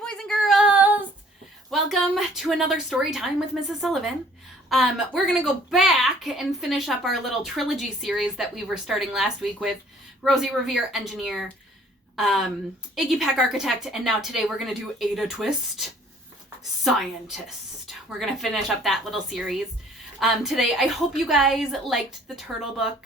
Hi, boys and girls! Welcome to another story time with Mrs. Sullivan. We're going to go back and finish up our little trilogy series that we were starting last week with Rosie Revere, engineer, Iggy Peck, architect, and now today we're going to do Ada Twist, scientist. We're going to finish up that little series today. I hope you guys liked the turtle book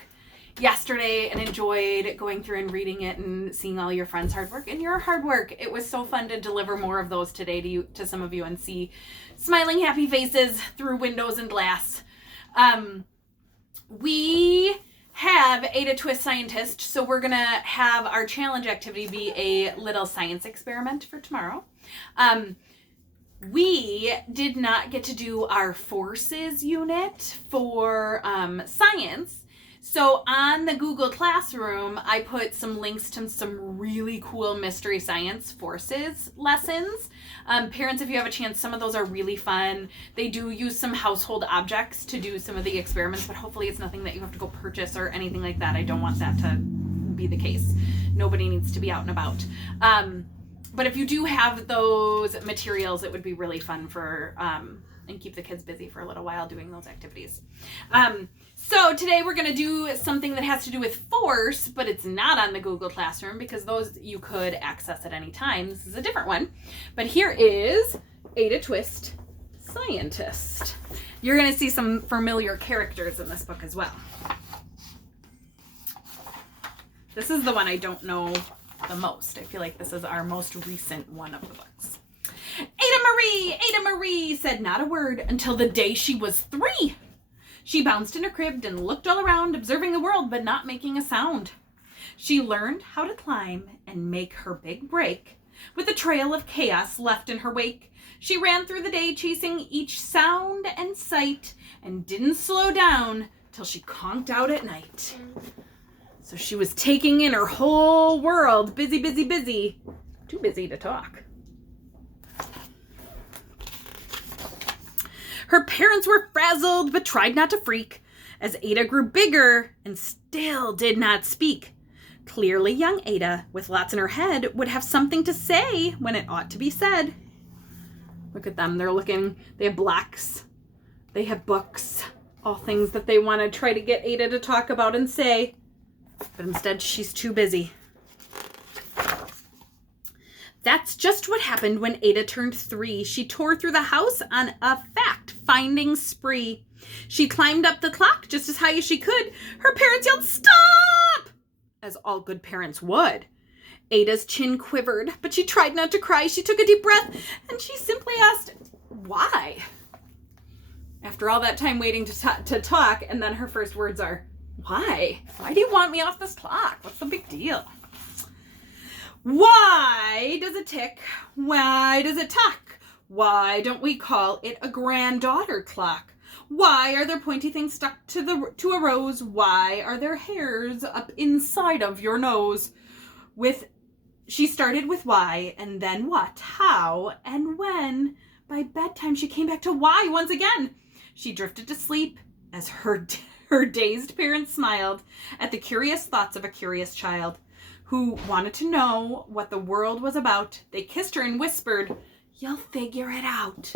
yesterday and enjoyed going through and reading it and seeing all your friends' hard work and your hard work. It was so fun to deliver more of those today to some of you and see smiling happy faces through windows and glass. We have Ada Twist Scientist, so we're gonna have our challenge activity be a little science experiment for tomorrow. We did not get to do our forces unit for science. So on the Google Classroom, I put some links to some really cool Mystery Science Forces lessons. Parents, if you have a chance, some of those are really fun. They do use some household objects to do some of the experiments, but hopefully it's nothing that you have to go purchase or anything like that. I don't want that to be the case. Nobody needs to be out and about. But if you do have those materials, it would be really fun for and keep the kids busy for a little while doing those activities. So today we're going to do something that has to do with force, but it's not on the Google Classroom because those you could access at any time. This is a different one. But here is Ada Twist, Scientist. You're going to see some familiar characters in this book as well. This is the one I don't know the most. I feel like this is our most recent one of the books. Ada Marie said not a word until the day she was 3. She bounced in her crib and looked all around, observing the world but not making a sound. She learned how to climb and make her big break. With a trail of chaos left in her wake, she ran through the day chasing each sound and sight and didn't slow down till she conked out at night. So she was taking in her whole world, busy, too busy to talk. Her parents were frazzled, but tried not to freak, as Ada grew bigger and still did not speak. Clearly young Ada, with lots in her head, would have something to say when it ought to be said. Look at them, they have blocks, they have books, all things that they want to try to get Ada to talk about and say, but instead she's too busy. That's just what happened when Ada turned 3. She tore through the house on a fact-finding spree. She climbed up the clock just as high as she could. Her parents yelled, "Stop!" as all good parents would. Ada's chin quivered, but she tried not to cry. She took a deep breath, and she simply asked, "Why?" After all that time waiting to talk, and then her first words are, "Why? Why do you want me off this clock? What's the big deal? Why does it tick? Why does it tuck? Why don't we call it a granddaughter clock? Why are there pointy things stuck to a rose? Why are there hairs up inside of your nose?" She started with why, and then what, how, and when. By bedtime, she came back to why once again. She drifted to sleep as her dazed parents smiled at the curious thoughts of a curious child who wanted to know what the world was about. They kissed her and whispered, "You'll figure it out."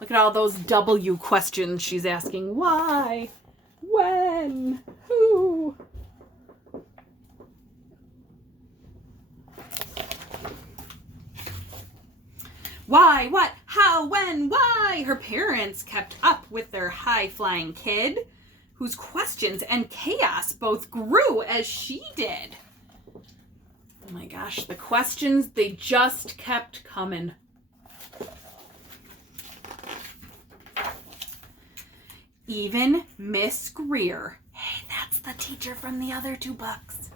Look at all those W questions she's asking. Why? When? Who? Why? What? How? When? Why? Her parents kept up with their high-flying kid, whose questions and chaos both grew as she did. Oh my gosh, the questions, they just kept coming. Even Miss Greer, hey, that's the teacher from the other 2 books,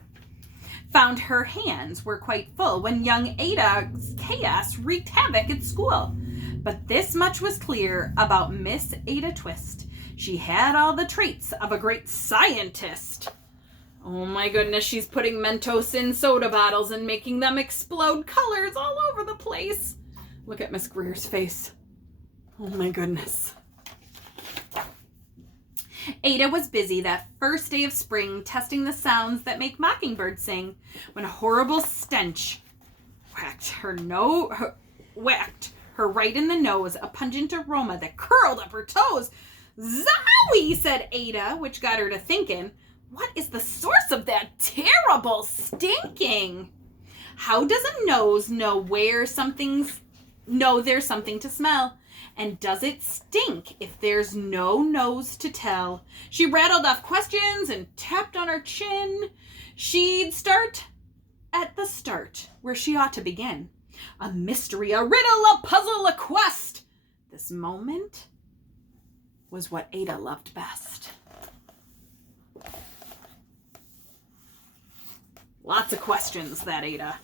found her hands were quite full when young Ada's chaos wreaked havoc at school. But this much was clear about Miss Ada Twist. She had all the traits of a great scientist. Oh my goodness, she's putting Mentos in soda bottles and making them explode colors all over the place. Look at Miss Greer's face. Oh my goodness. Ada was busy that first day of spring testing the sounds that make mockingbirds sing when a horrible stench whacked her whacked her right in the nose, a pungent aroma that curled up her toes. Zowie, said Ada, which got her to thinking, what is the source of that terrible stinking? How does a nose know there's something to smell? And does it stink if there's no nose to tell? She rattled off questions and tapped on her chin. She'd start at the start, where she ought to begin. A mystery, a riddle, a puzzle, a quest. This moment was what Ada loved best. Lots of questions, that Ada.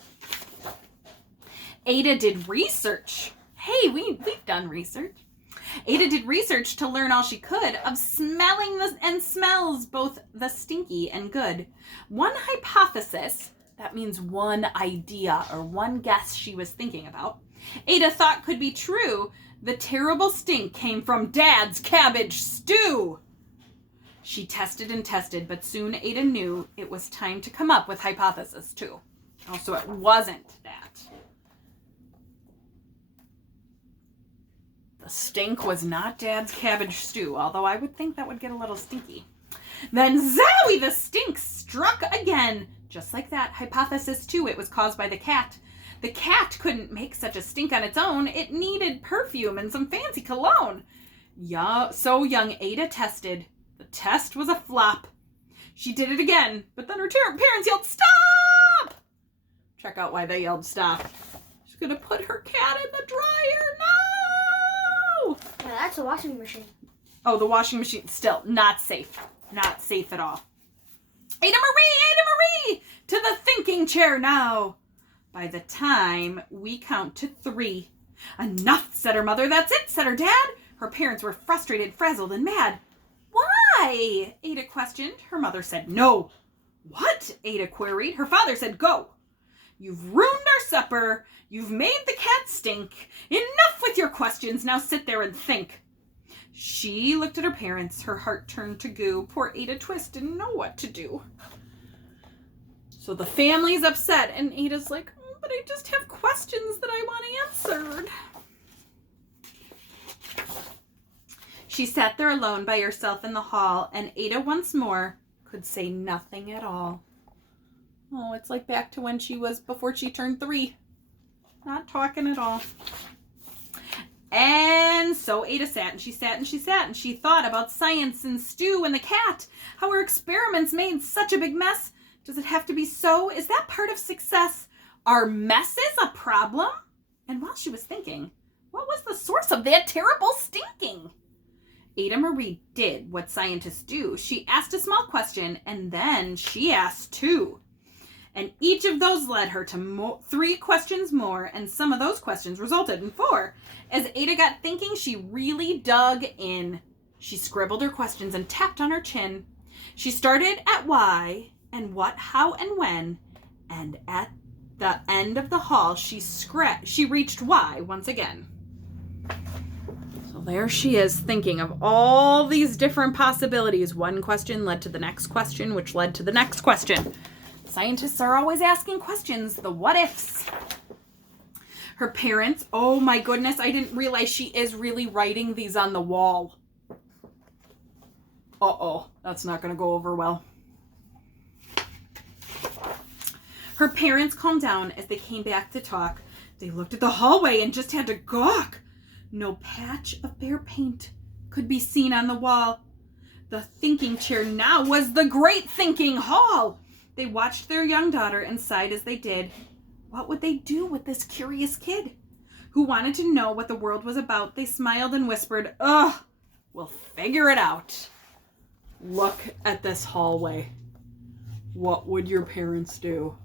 Ada did research. Hey, we've done research. Ada did research to learn all she could of smelling and smells, both the stinky and good. One hypothesis, that means one idea or one guess she was thinking about, Ada thought could be true. The terrible stink came from Dad's cabbage stew. She tested and tested, but soon Ada knew it was time to come up with hypothesis 2. Oh, so it wasn't that. The stink was not Dad's cabbage stew, although I would think that would get a little stinky. Then zowie, the stink struck again. Just like that, hypothesis 2, it was caused by the cat. The cat couldn't make such a stink on its own. It needed perfume and some fancy cologne. So young Ada tested. The test was a flop. She did it again, but then her parents yelled, stop! Check out why they yelled stop. She's going to put her cat in the dryer. No! Yeah, that's a washing machine. Oh, the washing machine. Still, not safe. Not safe at all. Ada Marie! To the thinking chair now. By the time we count to 3. Enough, said her mother. That's it, said her dad. Her parents were frustrated, frazzled, and mad. Why? Ada questioned. Her mother said no. What? Ada queried. Her father said go. You've ruined our supper. You've made the cat stink. Enough with your questions. Now sit there and think. She looked at her parents. Her heart turned to goo. Poor Ada Twist didn't know what to do. So the family's upset, and Ada's like, but I just have questions that I want answered. She sat there alone by herself in the hall, and Ada once more could say nothing at all. Oh, it's like back to when she was before she turned 3. Not talking at all. And so Ada sat, and she sat, and she sat, and she thought about science and Stu and the cat, how her experiments made such a big mess. Does it have to be so? Is that part of success? Are messes a problem? And while she was thinking, what was the source of that terrible stinking? Ada Marie did what scientists do. She asked a small question, and then she asked 2. And each of those led her to 3 questions more, and some of those questions resulted in 4. As Ada got thinking, she really dug in. She scribbled her questions and tapped on her chin. She started at why and what, how, and when, and at the end of the hall, she reached why once again. So there she is, thinking of all these different possibilities. One question led to the next question, which led to the next question. Scientists are always asking questions, the what ifs. Her parents, oh my goodness, I didn't realize she is really writing these on the wall. Uh-oh, that's not going to go over well. Her parents calmed down as they came back to talk. They looked at the hallway and just had to gawk. No patch of bare paint could be seen on the wall. The thinking chair now was the great thinking hall. They watched their young daughter and sighed as they did. What would they do with this curious kid who wanted to know what the world was about? They smiled and whispered, ugh, we'll figure it out. Look at this hallway. What would your parents do?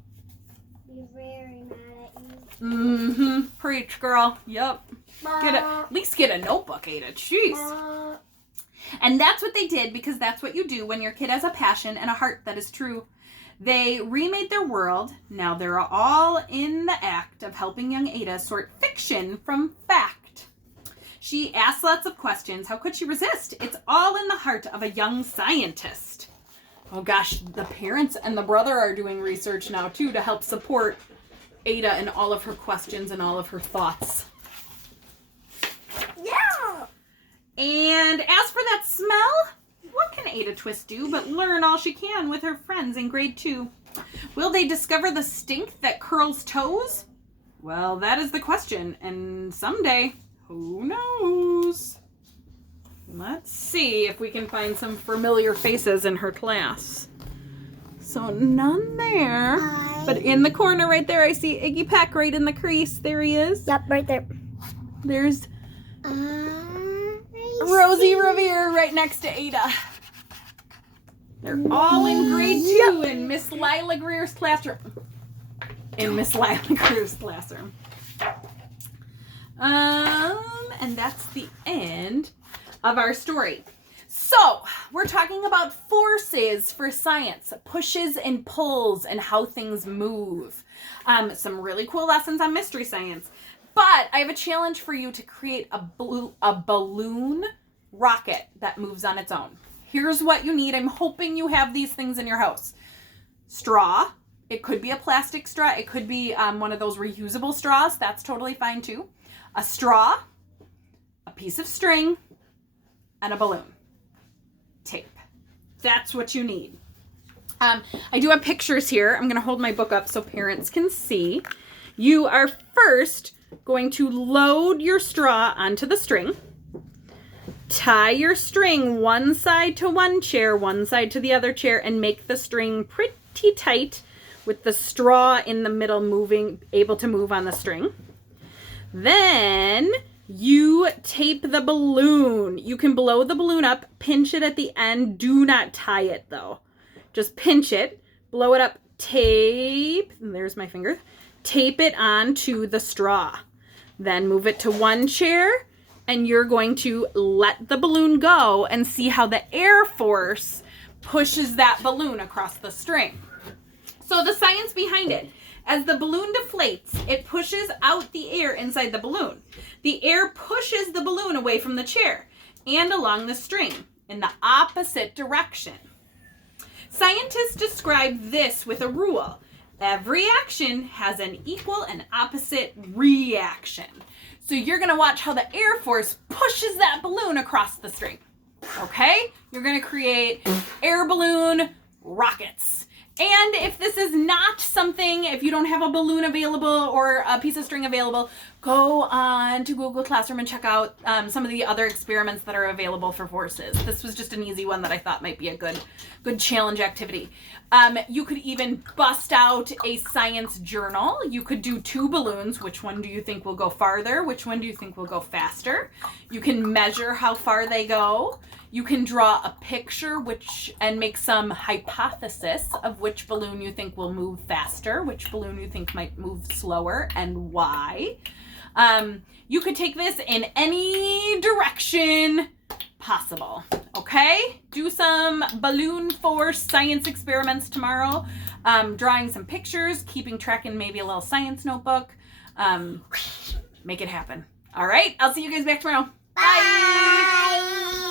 Be very mad at you. Preach, girl. Yep. At least get a notebook, Ada. Jeez. And that's what they did, because that's what you do when your kid has a passion and a heart that is true. They remade their world. Now they're all in the act of helping young Ada sort fiction from fact. She asked lots of questions. How could she resist? It's all in the heart of a young scientist. Oh gosh, the parents and the brother are doing research now too to help support Ada in all of her questions and all of her thoughts. And as for that smell, what can Ada Twist do but learn all she can with her friends in grade 2? Will they discover the stink that curls toes? Well, that is the question, and someday, who knows? Let's see if we can find some familiar faces in her class. So none there, but in the corner right there, I see Iggy Peck right in the crease. There he is. Yep, right there. There's Rosie Revere right next to Ada. They're all in grade 2 in Miss Lila Greer's classroom. And that's the end of our story. So, we're talking about forces for science, pushes and pulls, and how things move. Some really cool lessons on mystery science. But I have a challenge for you to create a balloon rocket that moves on its own. Here's what you need. I'm hoping you have these things in your house. Straw. It could be a plastic straw. It could be one of those reusable straws. That's totally fine too. A straw, a piece of string, and a balloon. Tape. That's what you need. I do have pictures here. I'm going to hold my book up so parents can see. You are first going to load your straw onto the string. Tie your string one side to one chair, one side to the other chair, and make the string pretty tight with the straw in the middle able to move on the string. Then you tape the balloon. You can blow the balloon up, pinch it at the end. Do not tie it though. Just pinch it, blow it up, tape, and there's my finger, tape it onto the straw. Then move it to one chair, and you're going to let the balloon go and see how the air force pushes that balloon across the string. So the science behind it, as the balloon deflates, it pushes out the air inside the balloon. The air pushes the balloon away from the chair and along the string in the opposite direction. Scientists describe this with a rule. Every action has an equal and opposite reaction. So you're going to watch how the air force pushes that balloon across the string. Okay? You're going to create air balloon rockets. And if this is not something, if you don't have a balloon available or a piece of string available, go on to Google Classroom and check out some of the other experiments that are available for forces. This was just an easy one that I thought might be a good challenge activity. You could even bust out a science journal. You could do 2 balloons. Which one do you think will go farther? Which one do you think will go faster? You can measure how far they go. You can draw a picture and make some hypothesis of which balloon you think will move faster, which balloon you think might move slower, and why. You could take this in any direction possible, okay? Do some balloon force science experiments tomorrow. Drawing some pictures, keeping track in maybe a little science notebook. Make it happen. All right, I'll see you guys back tomorrow. Bye!